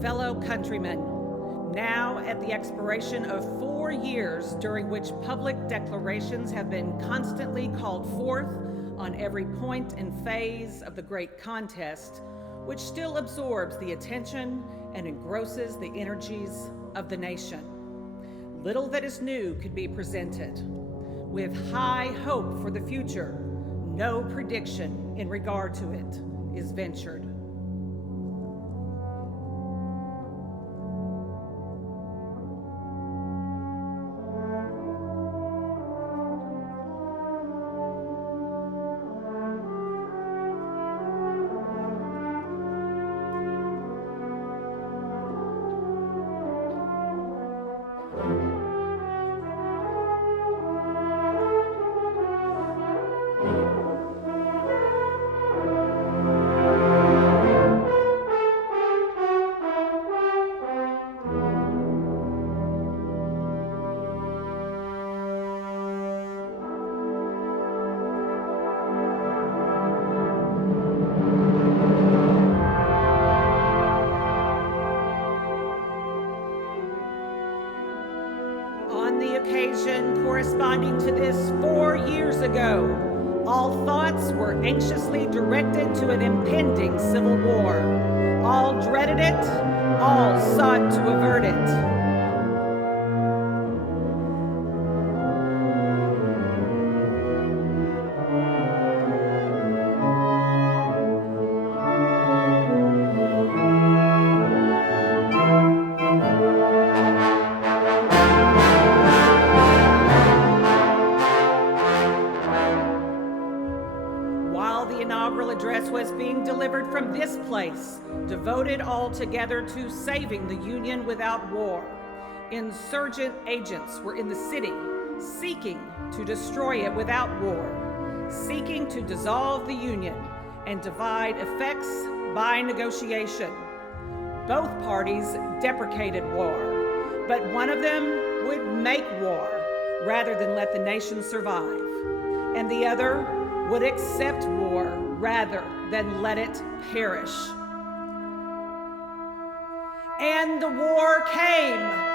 Fellow countrymen, now at the expiration of 4 years during which public declarations have been constantly called forth on every point and phase of the great contest, which still absorbs the attention and engrosses the energies of the nation. Little that is new could be presented. With high hope for the future, no prediction in regard to it is ventured. Corresponding to this 4 years ago, all thoughts were anxiously directed to an impending civil war. All dreaded it, all sought to avert it. Was being delivered from this place, devoted altogether to saving the Union without war. Insurgent agents were in the city, seeking to destroy it without war, seeking to dissolve the Union and divide effects by negotiation. Both parties deprecated war, but one of them would make war rather than let the nation survive, and the other would accept war rather than let it perish. And the war came.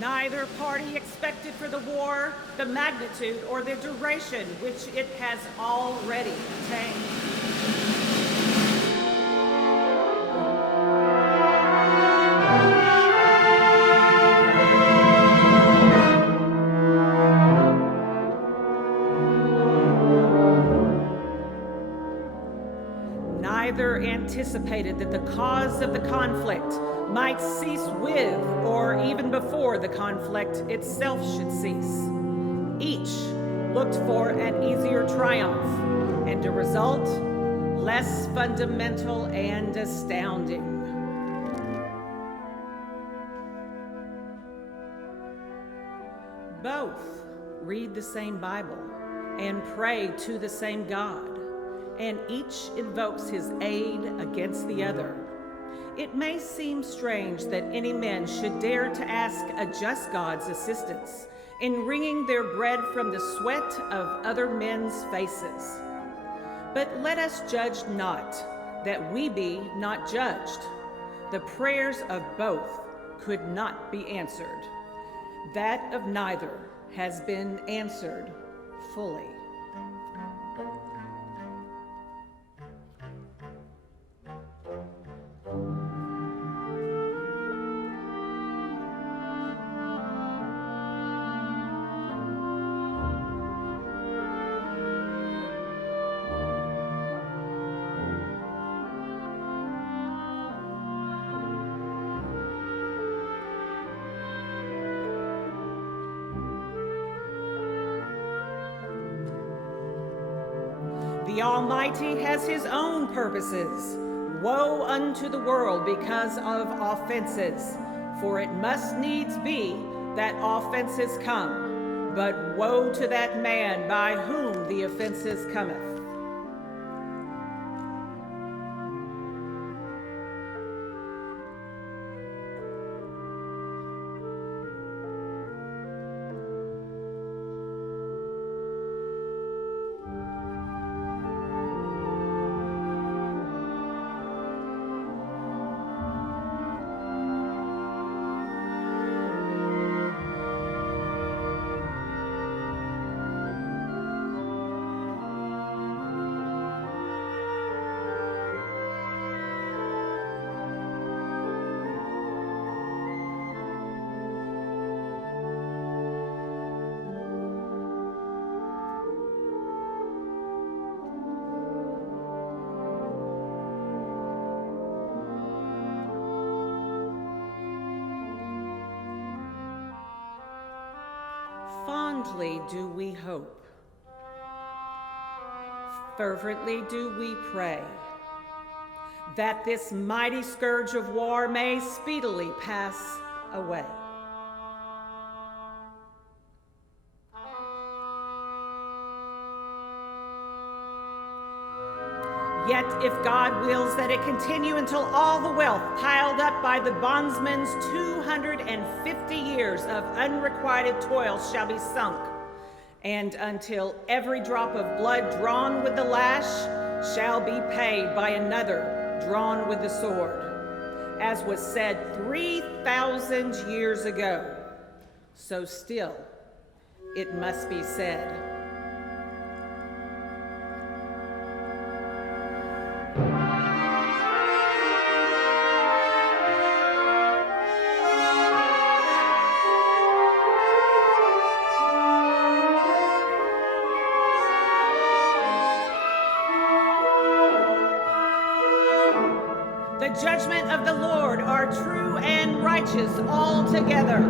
Neither party expected for the war the magnitude or the duration which it has already attained. Neither anticipated that the cause of the conflict might cease with or even before the conflict itself should cease. Each looked for an easier triumph and a result less fundamental and astounding. Both read the same Bible and pray to the same God, and each invokes his aid against the other. It may seem strange that any men should dare to ask a just God's assistance in wringing their bread from the sweat of other men's faces. But let us judge not, that we be not judged. The prayers of both could not be answered. That of neither has been answered fully. The Almighty has his own purposes. Woe unto the world because of offenses, for it must needs be that offenses come, but woe to that man by whom the offenses cometh. Fondly do we hope, fervently do we pray, that this mighty scourge of war may speedily pass away. Yet if God wills that it continue until all the wealth piled up by the bondsman's 250 years of unrequited toil shall be sunk, and until every drop of blood drawn with the lash shall be paid by another drawn with the sword, as was said 3,000 years ago, so still it must be said. The judgment of the Lord are true and righteous altogether.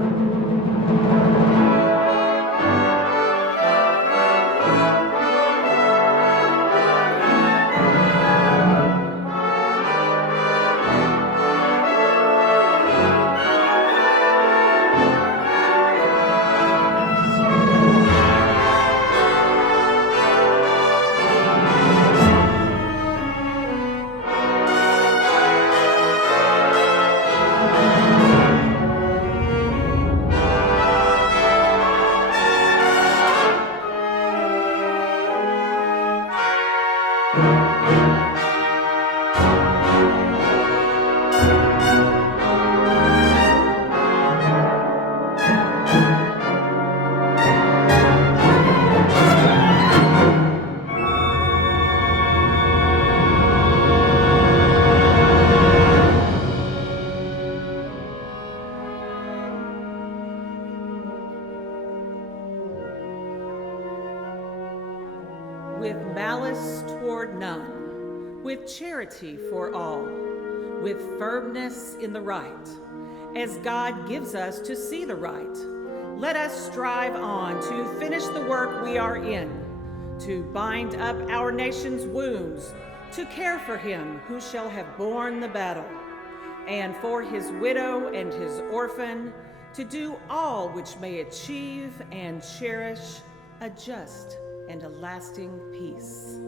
With malice toward none, with charity for all, with firmness in the right, as God gives us to see the right. Let us strive on to finish the work we are in, to bind up our nation's wounds, to care for him who shall have borne the battle, and for his widow and his orphan, to do all which may achieve and cherish a just and a lasting peace.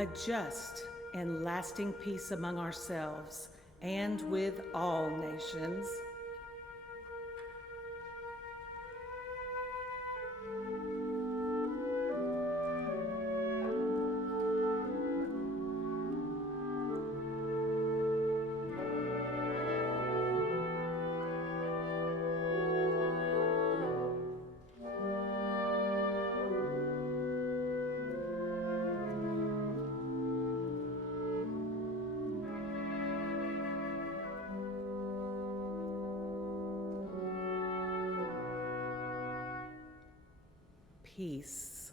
a just and lasting peace among ourselves and with all nations. Peace.